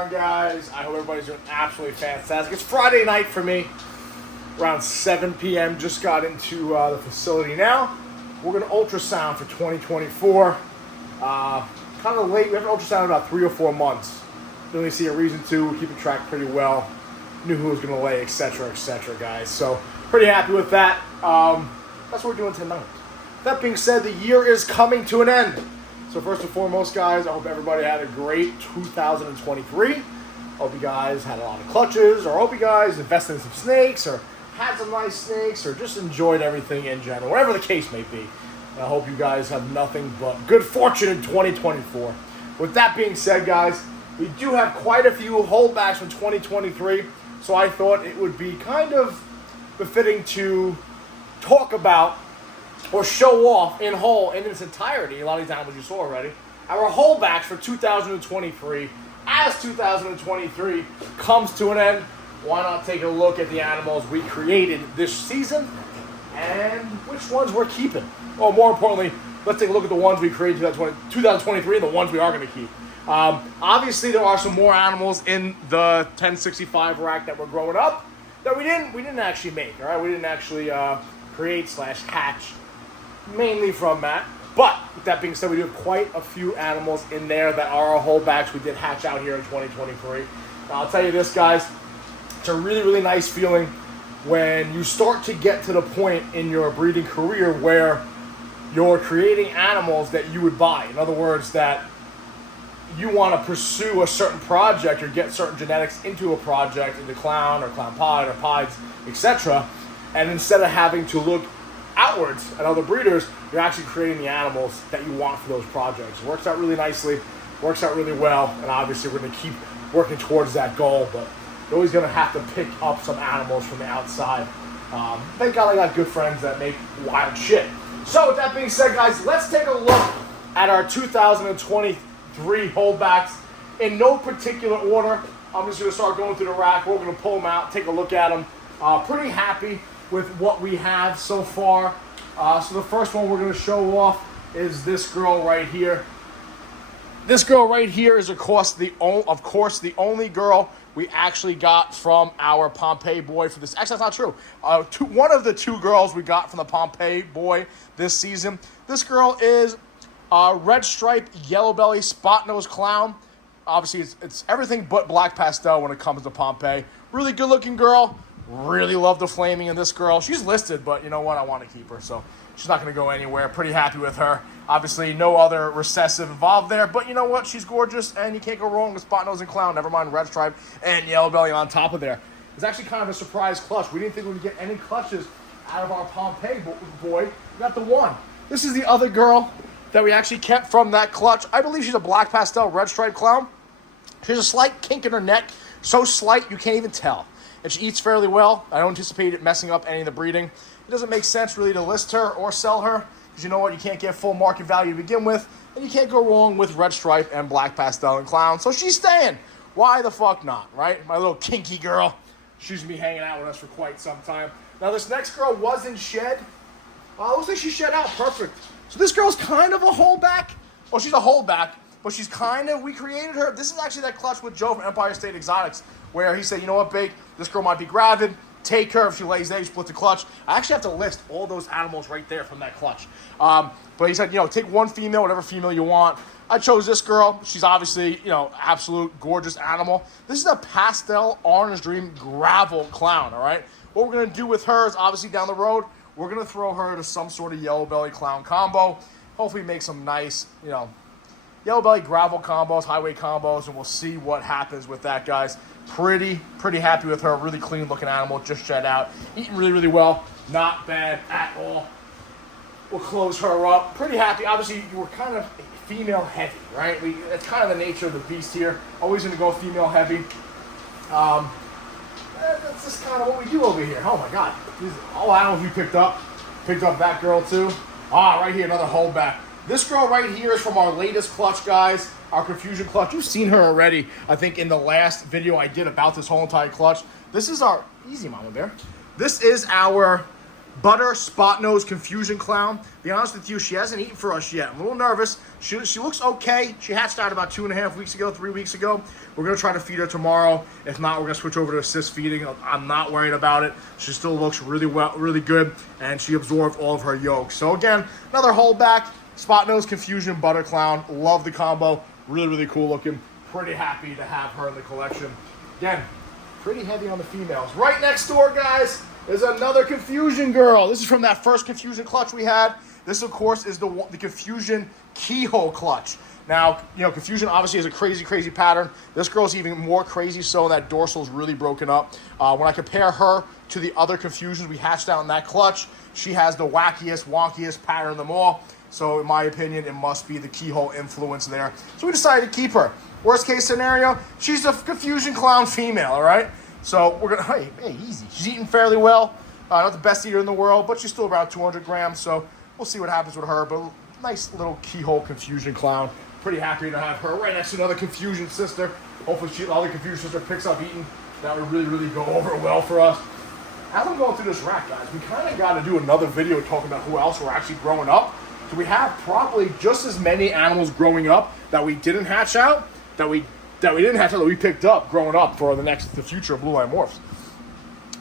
on, guys? I hope everybody's doing absolutely fantastic. It's Friday night for me, around 7 p.m. Just got into the facility now. We're going to ultrasound for 2024. Kind of late. We haven't ultrasounded in about 3 or 4 months. Didn't really see a reason to. We're keeping track pretty well. Knew who was going to lay, etc., guys. So, pretty happy with that. That's what we're doing tonight. That being said, the year is coming to an end. So first and foremost, guys, I hope everybody had a great 2023. Hope you guys had a lot of clutches, or hope you guys invested in some snakes, or had some nice snakes, or just enjoyed everything in general, whatever the case may be. And I hope you guys have nothing but good fortune in 2024. With that being said, guys, we do have quite a few holdbacks from 2023, so I thought it would be kind of befitting to talk about or show off in whole, in its entirety, a lot of these animals you saw already, our holdbacks for 2023. As 2023 comes to an end, why not take a look at the animals we created this season and which ones we're keeping? Or more importantly, let's take a look at the ones we created in 2023 and the ones we are going to keep. Obviously, there are some more animals in the 1065 rack that were growing up that we didn't actually make. All right, we didn't actually create/hatch. Mainly from that. But with that being said, we do have quite a few animals in there that are our holdbacks we did hatch out here in 2023. Now, I'll tell you this, guys. It's a really, really nice feeling when you start to get to the point in your breeding career where you're creating animals that you would buy. In other words, that you want to pursue a certain project or get certain genetics into a project, into clown or clown pod or pods, etc. And instead of having to look outwards at other breeders, you're actually creating the animals that you want for those projects. It works out really nicely, works out really well, and obviously we're going to keep working towards that goal, but you're always going to have to pick up some animals from the outside. Thank God I got good friends that make wild shit. So with that being said, guys, let's take a look at our 2023 holdbacks in no particular order. I'm just going to start going through the rack. We're going to pull them out, take a look at them. Pretty happy with what we have so far. So the first one we're going to show off is this girl right here. This girl right here is, of course, the only girl we actually got from our Pompeii boy for this. Actually, that's not true. One of the 2 girls we got from the Pompeii boy this season. This girl is red stripe, yellow belly, spot nose clown. Obviously, it's everything but black pastel when it comes to Pompeii. Really good looking girl. Really love the flaming in this girl. She's listed, but you know what? I want to keep her, so she's not going to go anywhere. Pretty happy with her. Obviously, no other recessive involved there, but you know what? She's gorgeous, and you can't go wrong with spot nose and clown. Never mind red stripe and yellow belly on top of there. It's actually kind of a surprise clutch. We didn't think we would get any clutches out of our Pompeii boy. We got the one. This is the other girl that we actually kept from that clutch. I believe she's a black pastel red stripe clown. She has a slight kink in her neck, so slight you can't even tell. And she eats fairly well. I don't anticipate it messing up any of the breeding. It doesn't make sense really to list her or sell her, because you know what? You can't get full market value to begin with, and you can't go wrong with red stripe and black pastel and clown. So she's staying. Why the fuck not, right? My little kinky girl. She's going to be hanging out with us for quite some time. Now, this next girl wasn't shed. Looks like she shed out. Perfect. So this girl's kind of a holdback. Well, she's a holdback, but she's kind of, we created her. This is actually that clutch with Joe from Empire State Exotics, where he said, you know what, Big, this girl might be gravid. Take her. If she lays eggs, split the clutch. I actually have to list all those animals right there from that clutch. But he said, take one female, whatever female you want. I chose this girl. She's obviously, absolute gorgeous animal. This is a pastel orange dream gravel clown, all right? What we're going to do with her is obviously down the road, we're going to throw her to some sort of yellow belly clown combo. Hopefully make some nice, yellow belly gravel combos, highway combos, and we'll see what happens with that, guys. Pretty happy with her. Really clean looking animal, just shed out. Eating really, really well. Not bad at all. We'll close her up. Pretty happy. Obviously, you were kind of female heavy, right? That's kind of the nature of the beast here. Always going to go female heavy. That's just kind of what we do over here. Oh my God. These are all animals we picked up. Picked up that girl too. Right here, another holdback. This girl right here is from our latest clutch, guys. Our Confusion clutch. You've seen her already, I think, in the last video I did about this whole entire clutch. This is our... Easy, Mama Bear. This is our Butter Spot Nose Confusion Clown. Be honest with you, she hasn't eaten for us yet. I'm a little nervous. She looks okay. She hatched out about 2.5 weeks ago, 3 weeks ago. We're going to try to feed her tomorrow. If not, we're going to switch over to assist feeding. I'm not worried about it. She still looks really good, and she absorbed all of her yolk. So again, another holdback, Spot Nose Confusion Butter Clown. Love the combo. Really cool looking. Pretty happy to have her in the collection. Again, pretty heavy on the females. Right next door, guys, is another Confusion girl. This is from that first Confusion clutch we had. This, of course, is the Confusion keyhole clutch. Now, you know, Confusion obviously has a crazy pattern. This girl's even more crazy, so that dorsal's really broken up. When I compare her to the other Confusions we hatched out in that clutch, she has the wackiest, wonkiest pattern of them all. So in my opinion, it must be the keyhole influence there. So we decided to keep her. Worst case scenario, she's a Confusion clown female, all right? So we're gonna, hey, easy. She's eating fairly well. Not the best eater in the world, but she's still around 200 grams. So we'll see what happens with her. But nice little keyhole Confusion clown. Pretty happy to have her right next to another Confusion sister. Hopefully the other Confusion sister picks up eating. That would really go over well for us. As I'm going through this rack, guys, we kind of got to do another video talking about who else we're actually growing up. So we have probably just as many animals growing up that we didn't hatch out, that we picked up growing up for the future of blue line morphs.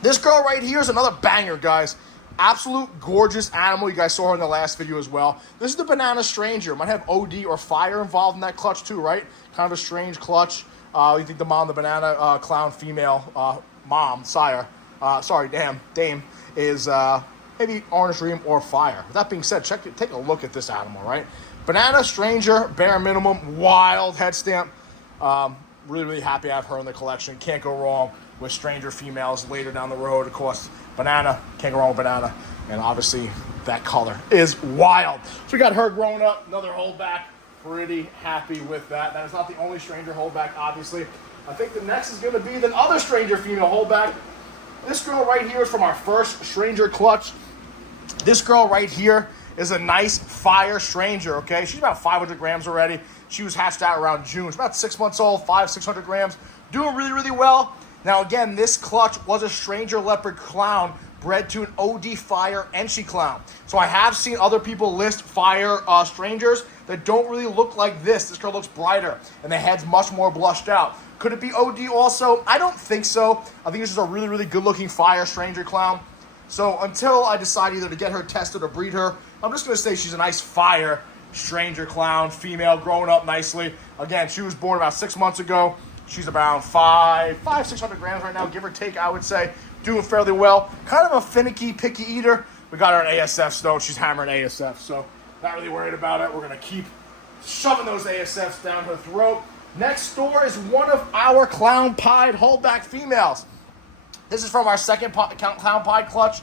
This girl right here is another banger, guys. Absolute gorgeous animal. You guys saw her in the last video as well. This is the Banana Stranger. Might have OD or fire involved in that clutch too, right? Kind of a strange clutch. You think the mom, the banana clown female dame is maybe Orange Dream or fire. With that being said, take a look at this animal, right? Banana Stranger, bare minimum, wild head stamp. Really happy to have her in the collection. Can't go wrong with stranger females later down the road. Of course, banana, can't go wrong with banana. And obviously, that color is wild. So we got her growing up, another holdback. Pretty happy with that. That is not the only stranger holdback, obviously. I think the next is going to be the other stranger female holdback. This girl right here is from our first stranger clutch. This girl right here is a nice fire stranger, okay? She's about 500 grams already. She was hatched out around June. She's about 6 months old, 500-600 grams. Doing really well. Now, again, this clutch was a stranger leopard clown bred to an OD fire Enchi clown. So I have seen other people list fire strangers that don't really look like this. This girl looks brighter, and the head's much more blushed out. Could it be OD also? I don't think so. I think this is a really good-looking fire stranger clown. So until I decide either to get her tested or breed her, I'm just going to say she's a nice fire stranger clown, female, growing up nicely. Again, she was born about 6 months ago. She's about 600 grams right now, give or take, I would say. Doing fairly well. Kind of a finicky, picky eater. We got her an ASF though. She's hammering ASF, so not really worried about it. We're going to keep shoving those ASFs down her throat. Next door is one of our clown pied holdback females. This is from our second clown pied clutch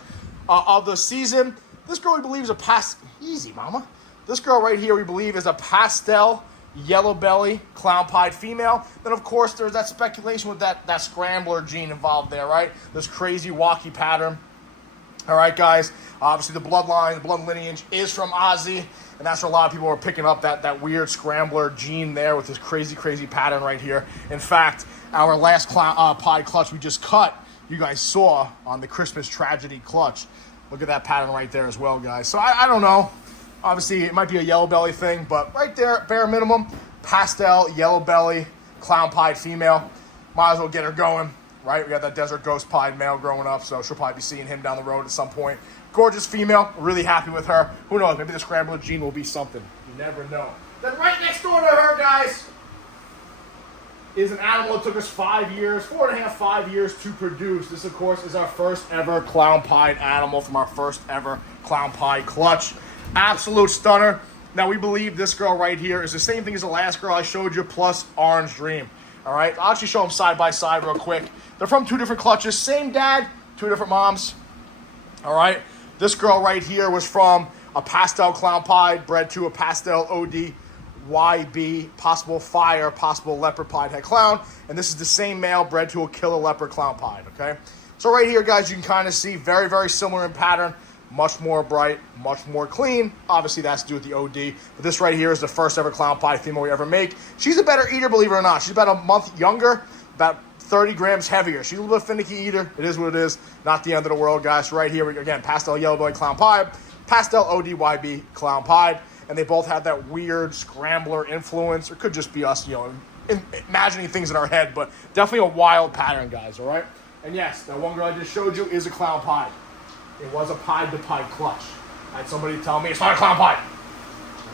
of the season. This girl we believe is easy, mama. This girl right here we believe is a pastel yellow belly clown pied female. Then of course there's that speculation with that scrambler gene involved there, right? This crazy walkie pattern. All right, guys. Obviously the blood lineage is from Ozzy, and that's where a lot of people are picking up that weird scrambler gene there with this crazy pattern right here. In fact, our last pied clutch we just cut, you guys saw on the Christmas tragedy clutch. Look at that pattern right there as well, guys. So I don't know. Obviously, it might be a yellow belly thing, but right there, bare minimum, pastel, yellow belly, clown pied female. Might as well get her going, right? We got that desert ghost pied male growing up, so she'll probably be seeing him down the road at some point. Gorgeous female, really happy with her. Who knows, maybe the scrambler gene will be something. You never know. Then right next door to her, guys, is an animal that took us 5 years, 5 years to produce. This, of course, is our first ever clown pied animal from our first ever clown pied clutch. Absolute stunner. Now, we believe this girl right here is the same thing as the last girl I showed you, plus Orange Dream. All right, I'll actually show them side by side real quick. They're from two different clutches, same dad, two different moms. All right, this girl right here was from a pastel clown pied, bred to a pastel OD YB, possible fire, possible leopard pied head clown. And this is the same male bred to a killer leopard clown pied, okay? So right here, guys, you can kind of see very similar in pattern. Much more bright, much more clean. Obviously, that's to do with the OD. But this right here is the first ever clown pied female we ever make. She's a better eater, believe it or not. She's about a month younger, about 30 grams heavier. She's a little bit finicky eater. It is what it is. Not the end of the world, guys. Right here, again, pastel yellow belly clown pied, pastel ODYB clown pied, and they both have that weird scrambler influence. It could just be us, imagining things in our head, but definitely a wild pattern, guys, all right? And yes, that one girl I just showed you is a clown pied. It was a pied-to-pied clutch. I had somebody tell me it's not a clown pied.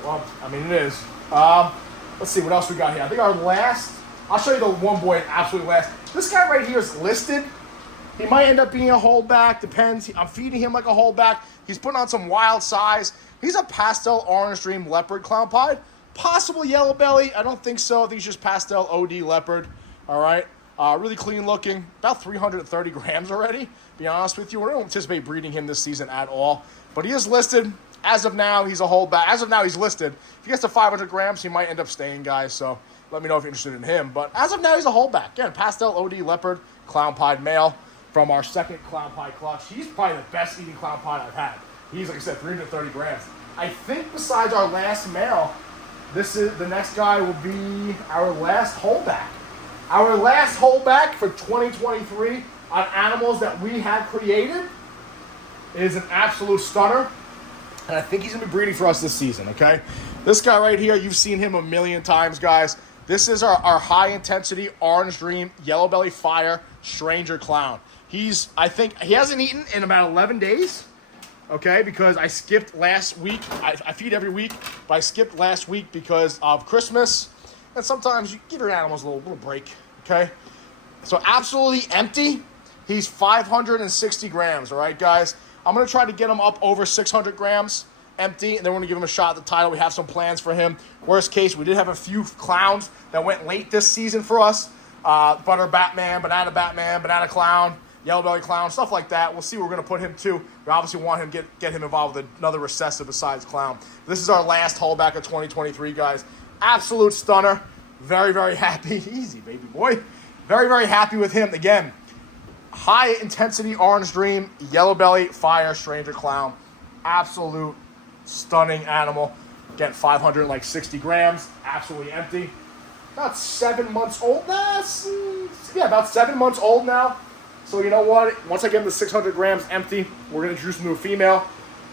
Well, I mean, it is. Let's see, what else we got here? I think our last, I'll show you the one boy absolutely last. This guy right here is listed. He might end up being a holdback, depends. I'm feeding him like a holdback. He's putting on some wild size. He's a pastel orange dream leopard clown pied. Possible yellow belly. I don't think so. I think he's just pastel OD leopard. All right. Really clean looking. About 330 grams already. Be honest with you. We don't anticipate breeding him this season at all. But he is listed. As of now, he's a holdback. As of now, he's listed. If he gets to 500 grams, he might end up staying, guys. So let me know if you're interested in him. But as of now, he's a holdback. Again, pastel OD leopard clown pied male from our second clown pied clutch. He's probably the best eating clown pied I've had. He's, like I said, 330 grams. I think besides our last male, the next guy will be our last holdback. Our last holdback for 2023 on animals that we have created is an absolute stunner. And I think he's going to be breeding for us this season, okay? This guy right here, you've seen him a million times, guys. This is our high-intensity Orange Dream Yellow Belly Fire Stranger Clown. I think he hasn't eaten in about 11 days, okay? Because I skipped last week. I feed every week, but I skipped last week because of Christmas. And sometimes you give your animals a little break, okay? So absolutely empty. He's 560 grams, all right, guys? I'm going to try to get him up over 600 grams empty, and then we're going to give him a shot at the title. We have some plans for him. Worst case, we did have a few clowns that went late this season for us. Banana Banana Clown, Yellow Belly Clown, stuff like that. We'll see where we're going to put him to. We obviously want him to get him involved with another recessive besides clown. This is our last holdback of 2023, guys. Absolute stunner. Very, very happy. Easy, baby boy. Very, very happy with him. Again, high-intensity Orange Dream, Yellow Belly, Fire, Stranger Clown. Absolute stunning animal. Again, 560 grams. Absolutely empty. About 7 months old. About 7 months old now. So you know what? Once I get him to 600 grams empty, we're going to introduce him to a female.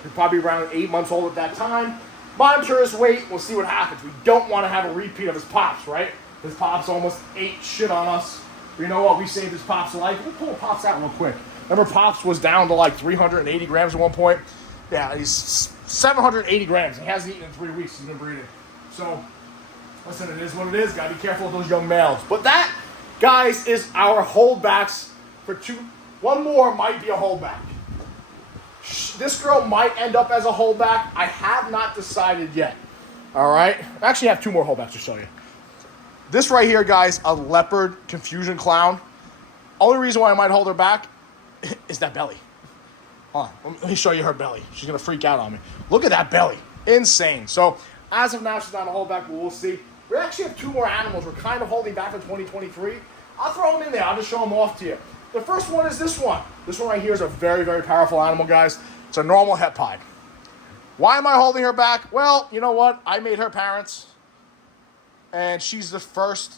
He'll probably be around 8 months old at that time. Monitor his weight. We'll see what happens. We don't want to have a repeat of his pops, right? His pops almost ate shit on us. But you know what? We saved his pops' life. We'll pull pops out real quick. Remember, pops was down to like 380 grams at one point. Yeah, he's 780 grams. He hasn't eaten in 3 weeks. He's been breeding. So, listen, it is what it is. Got to be careful of those young males. But that, guys, is our holdbacks for two. One more might be a holdback. This girl might end up as a holdback. I have not decided yet. All right? I actually have two more holdbacks to show you. This right here, guys, a leopard confusion clown. Only reason why I might hold her back is that belly. Hold on, let me show you her belly. She's going to freak out on me. Look at that belly. Insane. So, as of now, she's not a holdback, but we'll see. We actually have two more animals we're kind of holding back for 2023. I'll throw them in there. I'll just show them off to you. The first one is this one. This one right here is a very, very powerful animal, guys. It's a normal het pied. Why am I holding her back? Well, you know what? I made her parents, and she's the first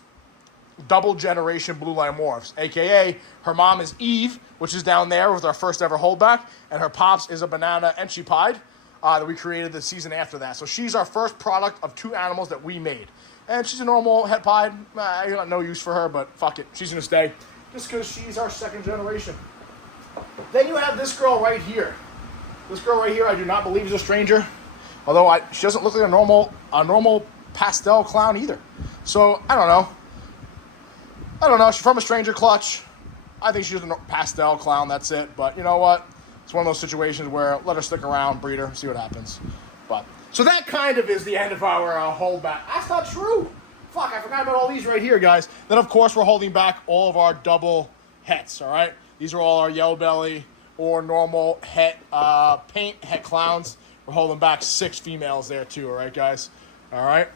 double generation blue line morphs, aka her mom is Eve, which is down there with our first ever holdback, and her pops is a banana enchi pied that we created the season after that. So she's our first product of two animals that we made. And she's a normal het pied. I got no use for her, but fuck it. She's going to stay just because she's our second generation. Then you have this girl right here. This girl right here, I do not believe is a stranger. Although she doesn't look like a normal pastel clown either. So, I don't know. She's from a stranger clutch. I think she's a pastel clown, that's it. But you know what? It's one of those situations where let her stick around, breed her, see what happens. But so that kind of is the end of our holdback. That's not true. Fuck, I forgot about all these right here, guys. Then, of course, we're holding back all of our double hets, all right? These are all our yellow belly or normal het paint het clowns. We're holding back 6 females there, too, all right, guys? All right?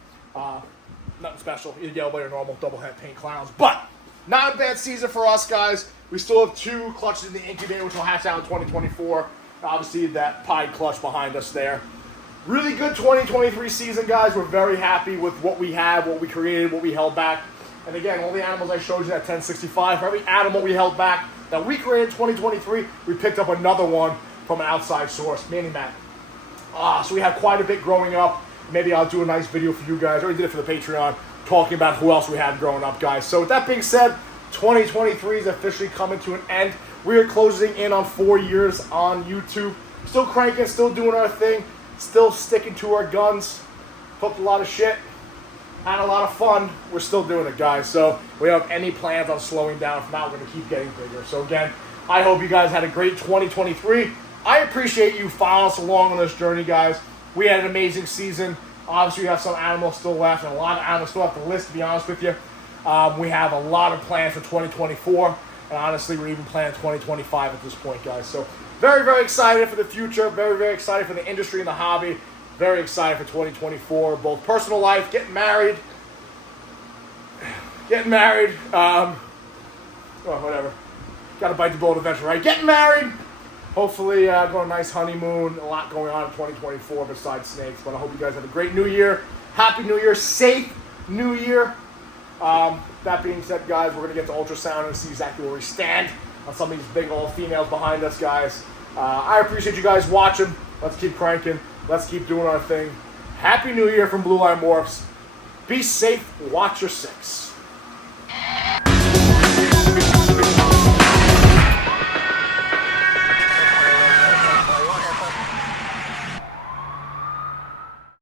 Nothing special. Either yellow belly or normal double het paint clowns. But not a bad season for us, guys. We still have 2 clutches in the incubator, which will hatch out in 2024. Obviously, that pied clutch behind us there. Really good 2023 season, guys. We're very happy with what we have, what we created, what we held back. And again, all the animals I showed you at 1065, for every animal we held back that we created in 2023, we picked up another one from an outside source, Manny Matt. So we had quite a bit growing up. Maybe I'll do a nice video for you guys. I already did it for the Patreon, talking about who else we had growing up, guys. So with that being said, 2023 is officially coming to an end. We are closing in on 4 years on YouTube. Still cranking, still doing our thing, still sticking to our guns. Talked a lot of shit, had a lot of fun. We're still doing it, guys. So we don't have any plans on slowing down. If not, we're going to keep getting bigger. So again, I hope you guys had a great 2023. I appreciate you following us along on this journey, guys. We had an amazing season. Obviously, we have some animals still left, and a lot of animals still have the list, to be honest with you. We have a lot of plans for 2024, and honestly, we're even planning 2025 at this point, guys. So very, very excited for the future. Very, very excited for the industry and the hobby. Very excited for 2024, both personal life, getting married. Well, whatever. Got to bite the bullet eventually, right? Getting married. Hopefully, go on a nice honeymoon. A lot going on in 2024 besides snakes. But I hope you guys have a great new year. Happy New Year. Safe New Year. That being said, guys, we're going to get to ultrasound and see exactly where we stand on some of these big old females behind us, guys. I appreciate you guys watching. Let's keep cranking. Let's keep doing our thing. Happy New Year from Blue Line Morphs. Be safe. Watch your six.